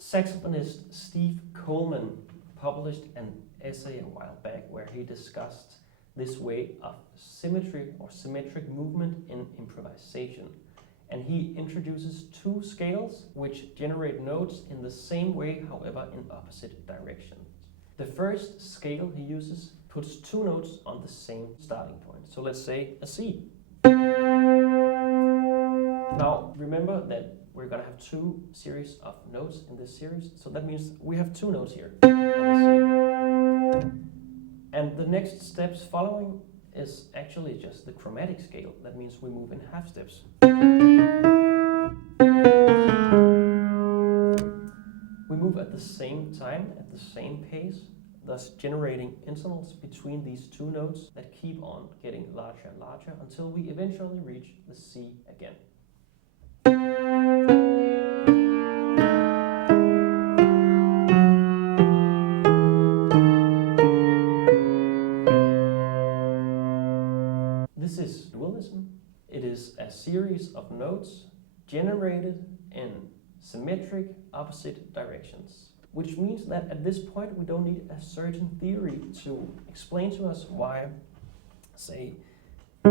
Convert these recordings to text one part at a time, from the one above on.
Saxophonist Steve Coleman published an essay a while back where he discussed this way of symmetry or symmetric movement in improvisation. And he introduces two scales which generate notes in the same way, however in opposite directions. The first scale he uses puts two notes on the same starting point. So let's say a C. Now remember that we're going to have two series of notes in this series, so that means we have two notes here on the C. And the next steps following is actually just the chromatic scale. That means we move in half steps. We move at the same time, at the same pace, thus generating intervals between these two notes that keep on getting larger and larger until we eventually reach the C again. This is dualism. It is a series of notes generated in symmetric opposite directions, which means that at this point we don't need a certain theory to explain to us why, say, A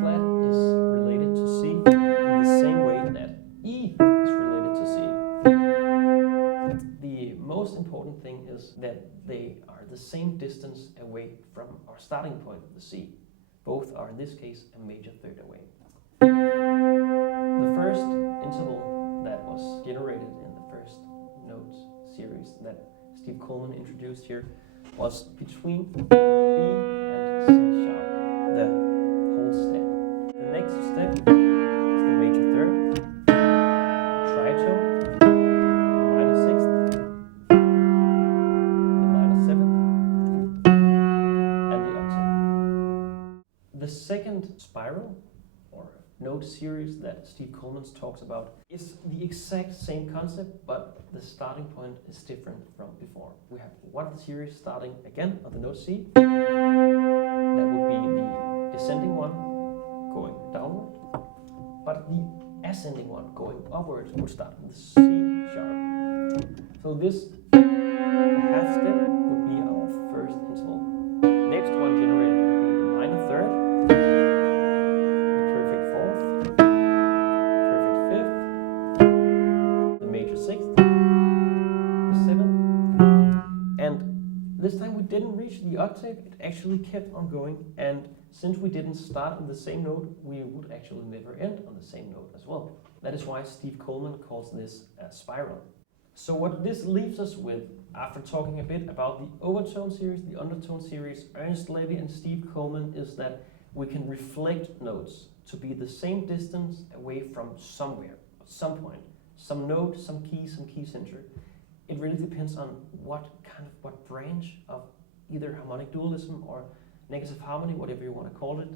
flat is related to C in the same way that E is related to C. The most important thing is that they are the same distance away from our starting point, the C. Both are in this case a major third away. The first interval that was generated in the first note series that Steve Coleman introduced here was between B and C sharp, the whole step. The next step is the major third, tritone, the minor sixth, the minor seventh, and the octave. The second spiral or note series that Steve Coleman talks about is the exact same concept, but the starting point is different from before. We have one series starting again on the note C. That would be the descending one going downward, but the ascending one going upwards would start with the C sharp. So this half step would be our first interval. Next one generated would be the minor third, this time we didn't reach the octave, it actually kept on going, and since we didn't start on the same note, we would actually never end on the same note as well. That is why Steve Coleman calls this a spiral. So what this leaves us with, after talking a bit about the overtone series, the undertone series, Ernst Levy and Steve Coleman, is that we can reflect notes to be the same distance away from somewhere, at some point, some note, some key center. It really depends on what branch of either harmonic dualism or negative harmony, whatever you want to call it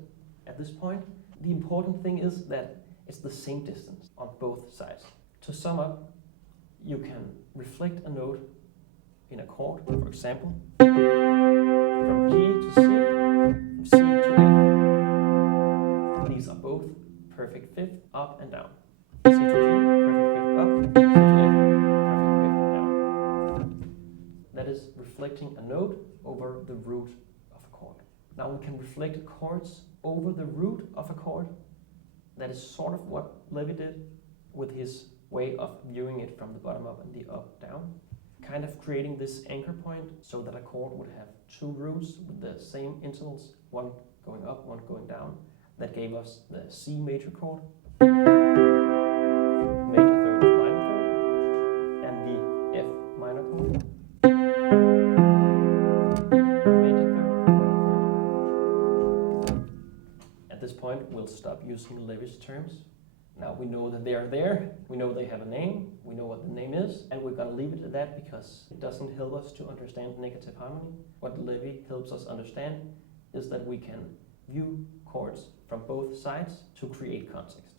at this point. The important thing is that it's the same distance on both sides. To sum up, you can reflect a note in a chord, for example, from G to C, from C to F. These are both perfect fifth, up and down. C to G, perfect fifth, up, C to F, that is reflecting a note over the root of a chord. Now we can reflect chords over the root of a chord. That is sort of what Levy did with his way of viewing it from the bottom up and the up down, kind of creating this anchor point so that a chord would have two roots with the same intervals, one going up, one going down. That gave us the C major chord, major third, minor third, and the F minor chord. At this point, we'll stop using Levy's terms. Now we know that they are there, we know they have a name, we know what the name is, and we're going to leave it at that because it doesn't help us to understand negative harmony. What Levy helps us understand is that we can view chords from both sides to create context.